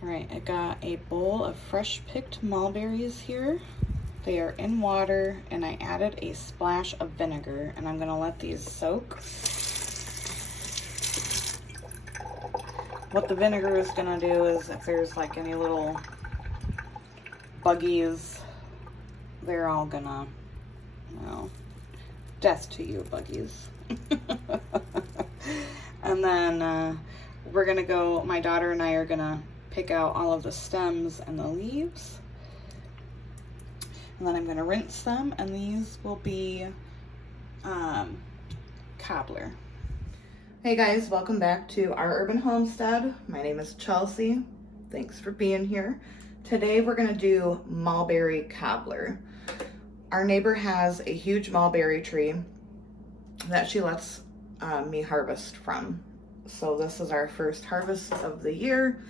All right, I got a bowl of fresh picked mulberries here. They are in water, and I added a splash of vinegar, and I'm gonna let these soak. What the vinegar is gonna do is if there's like any little buggies, they're all gonna, well, death to you, buggies. And then we're gonna go, my daughter and I are gonna pick out all of the stems and the leaves. And then I'm gonna rinse them, and these will be cobbler. Hey guys, welcome back to our urban homestead. My name is Chelsea. Thanks for being here. Today we're gonna do mulberry cobbler. Our neighbor has a huge mulberry tree that she lets me harvest from. So this is our first harvest of the year.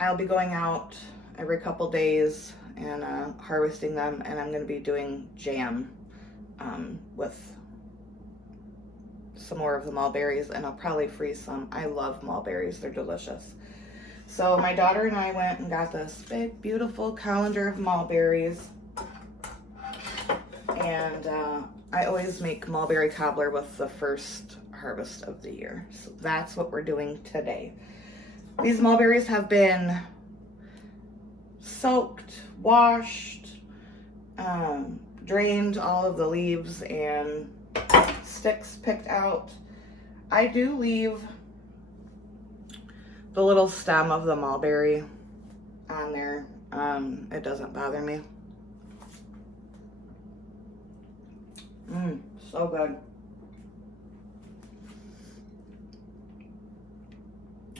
I'll be going out every couple days and harvesting them, and I'm gonna be doing jam with some more of the mulberries, and I'll probably freeze some. I love mulberries, they're delicious. So my daughter and I went and got this big, beautiful colander of mulberries, and I always make mulberry cobbler with the first harvest of the year. So that's what we're doing today. These mulberries have been soaked, washed, drained, all of the leaves and sticks picked out. I do leave the little stem of the mulberry on there. It doesn't bother me. So good.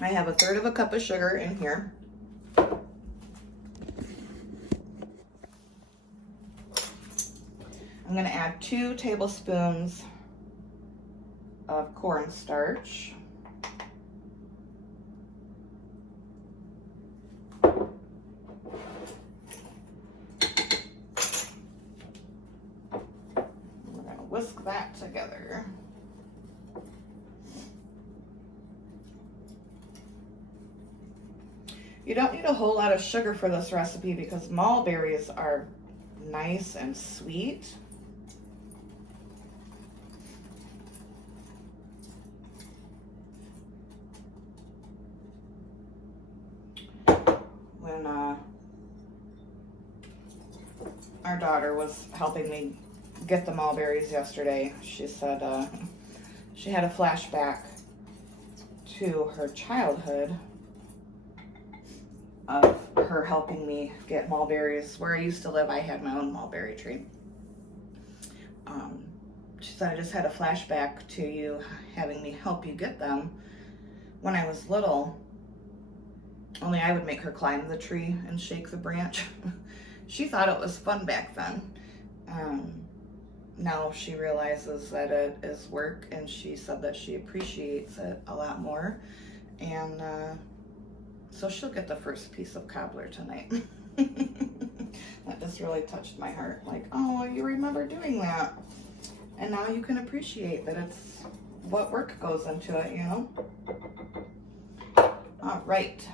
I have 1/3 cup of sugar in here. I'm gonna add 2 tablespoons of cornstarch. We're gonna whisk that together. You don't need a whole lot of sugar for this recipe because mulberries are nice and sweet. When our daughter was helping me get the mulberries yesterday, she said she had a flashback to her childhood of her helping me get mulberries. Where I used to live, I had my own mulberry tree. She said, I just had a flashback to you having me help you get them when I was little. Only I would make her climb the tree and shake the branch. She thought it was fun back then. Now she realizes that it is work, and she said that she appreciates it a lot more. And so she'll get the first piece of cobbler tonight. That just really touched my heart. Like, oh, you remember doing that. And now you can appreciate that it's what work goes into it, you know? All right.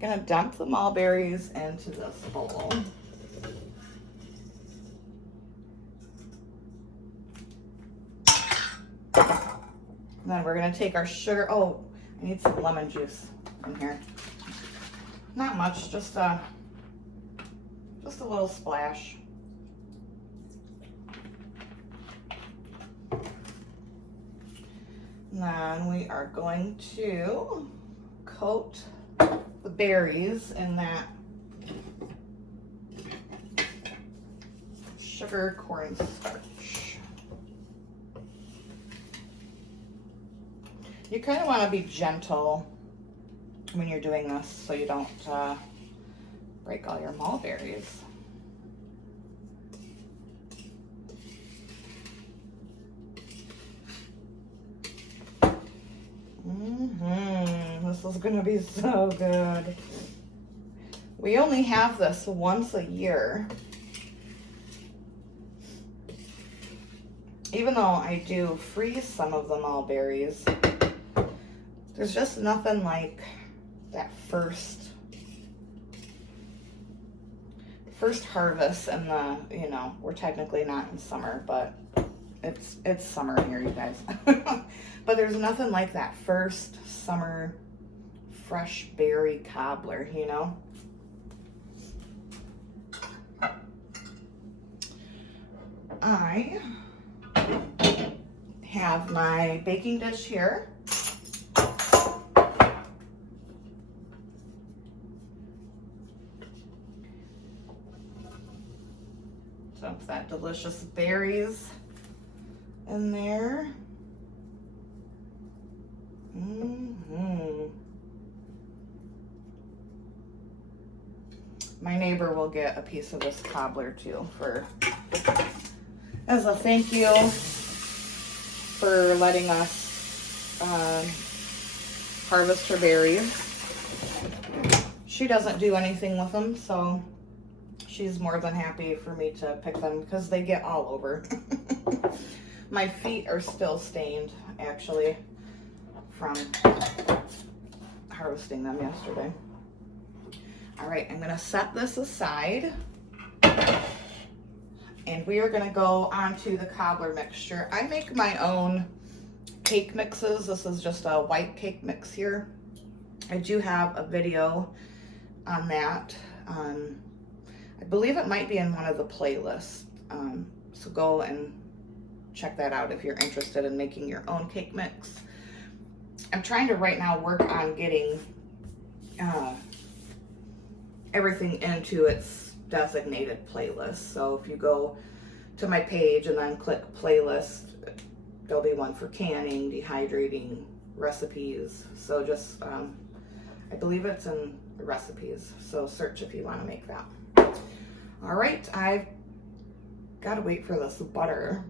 Gonna dump the mulberries into this bowl. Then we're gonna take our sugar. Oh, I need some lemon juice in here. Not much, just a little splash. And then we are going to coat the berries in that sugar cornstarch. You kind of want to be gentle when you're doing this so you don't break all your mulberries. This is gonna be so good. We only have this once a year. Even though I do freeze some of the mulberries, There's just nothing like that first harvest, and the, you know, we're technically not in summer, but it's summer here, you guys. But there's nothing like that first summer fresh berry cobbler, you know. I have my baking dish here. Dump that delicious berries in there. My neighbor will get a piece of this cobbler too, as a thank you for letting us harvest her berries. She doesn't do anything with them, so she's more than happy for me to pick them because they get all over. My feet are still stained, actually, from harvesting them yesterday. All right, I'm gonna set this aside, and we are gonna go on to the cobbler mixture. I make my own cake mixes. This is just a white cake mix here. I do have a video on that. I believe it might be in one of the playlists. So go and check that out if you're interested in making your own cake mix. I'm trying to right now work on getting everything into its designated playlist. So if you go to my page and then click playlist, there'll be one for canning, dehydrating, recipes. So just, I believe it's in the recipes. So search if you want to make that. All right, I've got to wait for this butter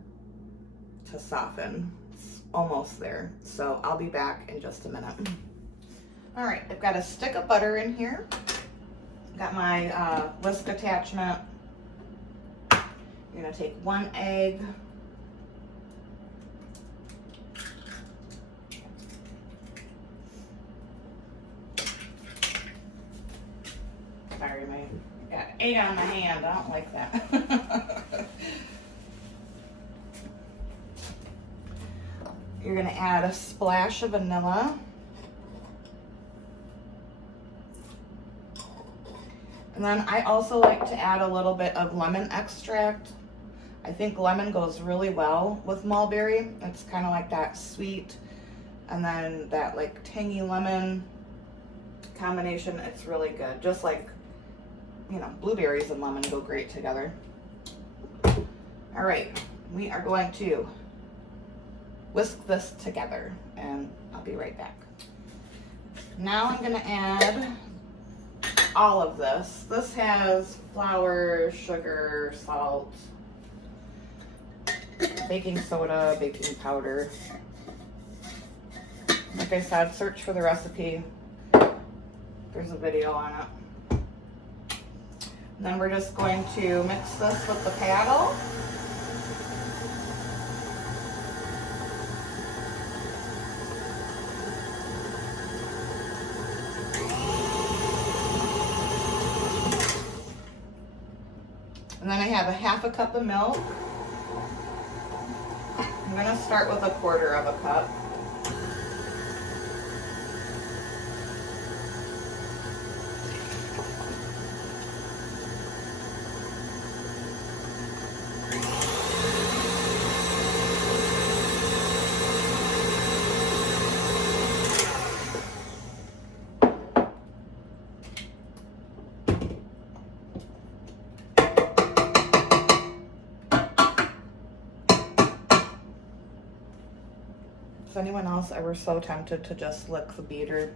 to soften. It's almost there. So I'll be back in just a minute. All right, I've got a stick of butter in here. Got my whisk attachment. You're gonna take 1 egg. Sorry, I got egg on my hand. I don't like that. You're gonna add a splash of vanilla. And then I also like to add a little bit of lemon extract. I think lemon goes really well with mulberry. It's kind of like that sweet and then that like tangy lemon combination. It's really good. Just like, you know, blueberries and lemon go great together. All right, we are going to whisk this together and I'll be right back. Now I'm gonna add all of this. This has flour, sugar, salt, baking soda, baking powder. Like I said, search for the recipe. There's a video on it. And then we're just going to mix this with the paddle. And then I have a half a cup of milk. I'm gonna start with 1/4 of a cup. Is anyone else ever so tempted to just lick the beater?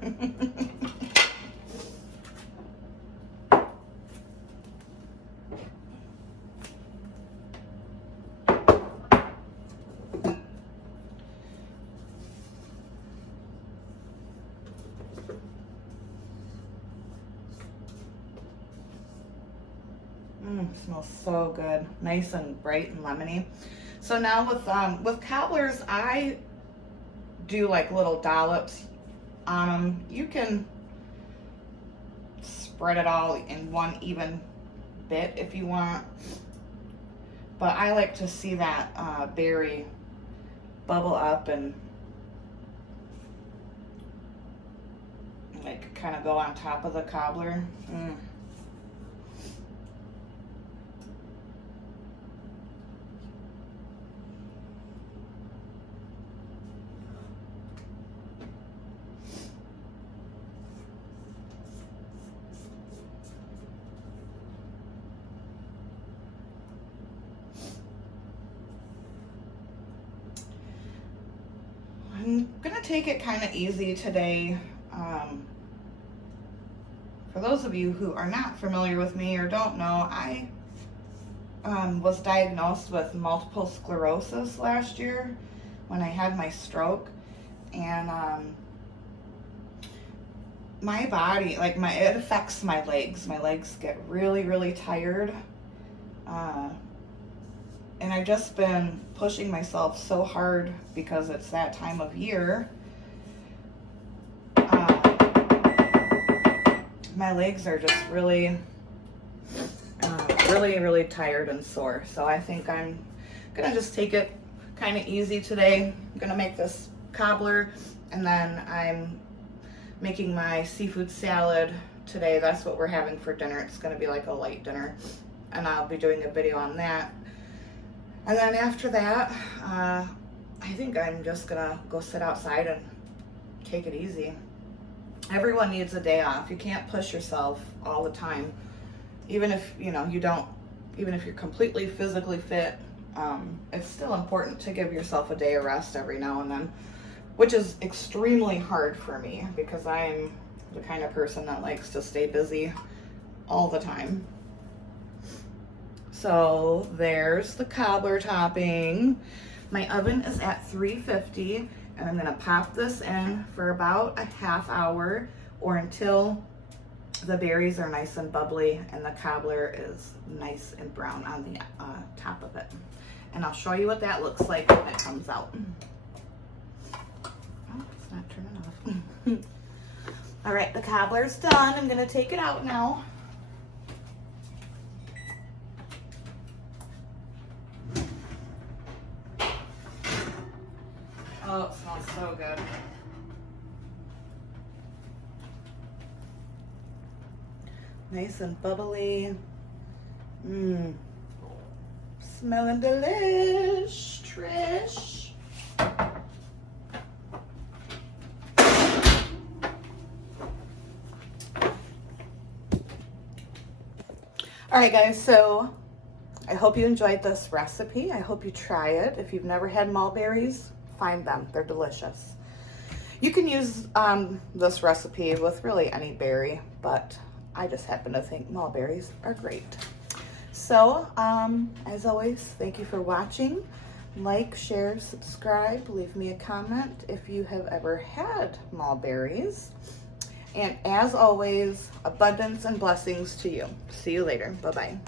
Smells so good, nice and bright and lemony. So now with cobblers, I do like little dollops on them. You can spread it all in one even bit if you want, but I like to see that berry bubble up and like kind of go on top of the cobbler. I'm gonna take it kind of easy today. For those of you who are not familiar with me or don't know, I was diagnosed with multiple sclerosis last year when I had my stroke, and my body, like it affects my legs. My legs get really, really tired. And I've just been pushing myself so hard because it's that time of year. My legs are just really, really tired and sore. So I think I'm gonna just take it kind of easy today. I'm gonna make this cobbler, and then I'm making my seafood salad today. That's what we're having for dinner. It's gonna be like a light dinner, and I'll be doing a video on that. And then after that, I think I'm just gonna go sit outside and take it easy. Everyone needs a day off. You can't push yourself all the time. Even if, you know, even if you're completely physically fit, it's still important to give yourself a day of rest every now and then, which is extremely hard for me because I'm the kind of person that likes to stay busy all the time. So there's the cobbler topping. My oven is at 350, and I'm gonna pop this in for about a half hour or until the berries are nice and bubbly and the cobbler is nice and brown on the top of it. And I'll show you what that looks like when it comes out. Oh, it's not turning off. All right, the cobbler's done. I'm gonna take it out now. Oh, it smells so good. Nice and bubbly. Smelling delish, Trish. All right, guys, so I hope you enjoyed this recipe. I hope you try it. If you've never had mulberries, find them. They're delicious. You can use this recipe with really any berry, but I just happen to think mulberries are great. So, as always, thank you for watching. Like, share, subscribe, leave me a comment if you have ever had mulberries. And as always, abundance and blessings to you. See you later. Bye-bye.